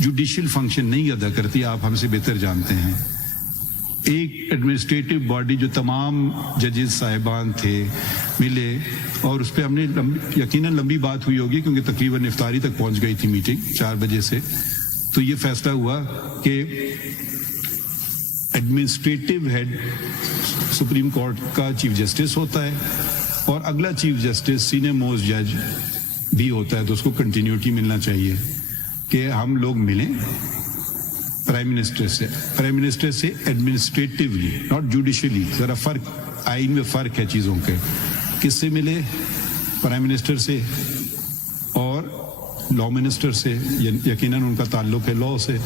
Judicial function نہیں ادا کرتی، آپ ہم سے بہتر جانتے ہیں. ایک ایڈمنسٹریٹو باڈی جو تمام ججز صاحبان تھے ملے، اور اس پہ ہم نے یقیناً لمبی بات ہوئی ہوگی کیونکہ تقریباً افطاری تک پہنچ گئی تھی میٹنگ 4 بجے سے. تو یہ فیصلہ ہوا کہ ایڈمنسٹریٹو ہیڈ سپریم کورٹ کا چیف جسٹس ہوتا ہے، اور اگلا چیف جسٹس سینئر موسٹ جج بھی ہوتا ہے، تو اس کو کنٹینیوٹی ملنا چاہیے کہ ہم لوگ ملیں پرائم منسٹر سے ایڈمنسٹریٹولی، ناٹ جوڈیشلی. ذرا فرق آئین میں فرق ہے چیزوں کے. کس سے ملے؟ پرائم منسٹر سے اور لا منسٹر سے، یقیناً ان کا تعلق ہے لا سے.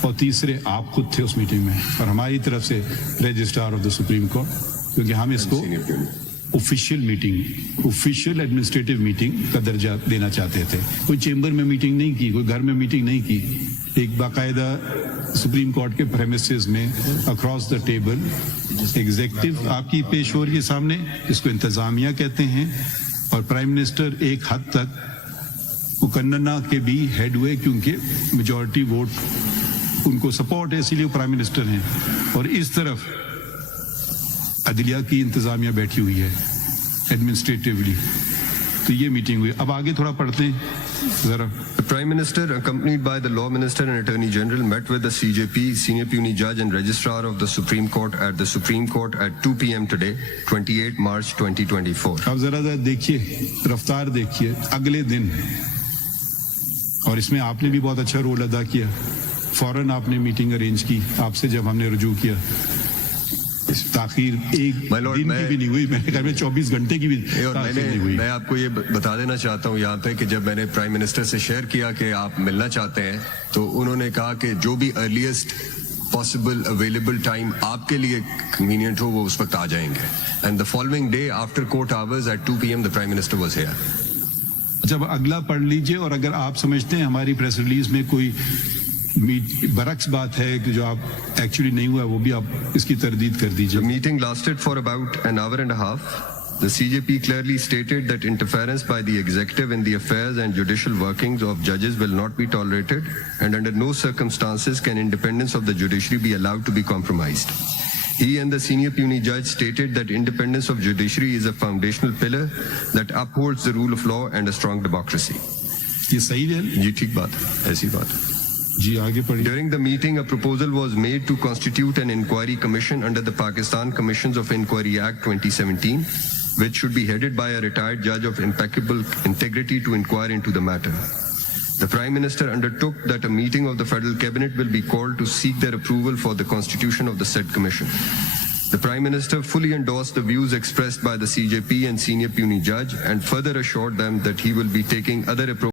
اور تیسرے آپ خود تھے اس میٹنگ میں، اور ہماری طرف سے registrar of the supreme court, کیونکہ ہم اس کو official meeting, official administrative meeting کا درجہ دینا چاہتے تھے. کوئی چیمبر میں میٹنگ نہیں کی، کوئی گھر میں میٹنگ نہیں کی، ایک باقاعدہ سپریم کورٹ کے پریمیسز میں اکراس دا ٹیبل ایگزیکٹو آپ کی پیش ہو رہی ہے سامنے، اس کو انتظامیہ کہتے ہیں. اور پرائم منسٹر ایک حد تک مقننہ کے بھی ہیڈ ہوئے، کیونکہ میجورٹی ووٹ ان کو سپورٹ ہے، اسی لیے وہ پرائم منسٹر ہیں. اور اس طرف عدلیہ کی انتظامیہ بیٹھی ہوئی ہے ایڈمنسٹریٹولی. تو یہ میٹنگ ہوئی. اب آگے تھوڑا پڑھتے ہیں ذرا. The Prime Minister, accompanied by the Law Minister and Attorney General, met with the CJP, Senior Puisne Judge and Registrar of the Supreme Court at the Supreme Court at 2 p.m. today, 28 March 2024. اب ذرا دیکھیے، رفتار دیکھیے. اگلے دن، اور اس میں آپ نے بھی بہت اچھا رول ادا کیا، فوراً آپ نے میٹنگ ارینج کی آپ سے جب ہم نے رجوع کیا. تاخیر ایک دن کی بھی نہیں ہوئی، میرے خیال میں 24 گھنٹے کی بھی تاخیر نہیں ہوئی. میں آپ کو یہ بتا دینا چاہتا ہوں یہاں پہ کہ جب میں نے پرائم منسٹر سے شیئر کیا کہ آپ ملنا چاہتے ہیں، تو انہوں نے کہا کہ جو بھی ارلیسٹ پاسبل اویلیبل ٹائم آپ کے لیے کنوینئنٹ ہو وہ اس وقت آ جائیں گے. And the following day after court hours at 2 p.m. the Prime Minister was here. جب اگلا پڑھ لیجئے، اور اگر آپ سمجھتے ہیں ہماری پریس ریلیز میں کوئی برعکس بات ہے کہ جو آپ ایکچولی نہیں ہوا، وہ بھی آپ اس کی تردید کر دیجیے. The meeting lasted for about an hour and a half. The CJP clearly stated that interference by the executive in the affairs and judicial workings of judges will not be tolerated, and under no circumstances can independence of the judiciary be allowed to be compromised. He and the Senior Puisne Judge stated that independence of judiciary is a foundational pillar that upholds the rule of law and a strong democracy. یہ صحیح ہے جی ٹھیک بات ہے، ایسی بات ہے. جی آگے پڑھیے. During the meeting, a proposal was made to constitute an inquiry commission under the Pakistan Commissions of Inquiry Act 2017, which should be headed by a retired judge of impeccable integrity to inquire into the matter. The Prime Minister undertook that a meeting of the Federal Cabinet will be called to seek their approval for the constitution of the said commission. The Prime Minister fully endorsed the views expressed by the CJP and Senior Puisne Judge and further assured them that he will be taking other appropriate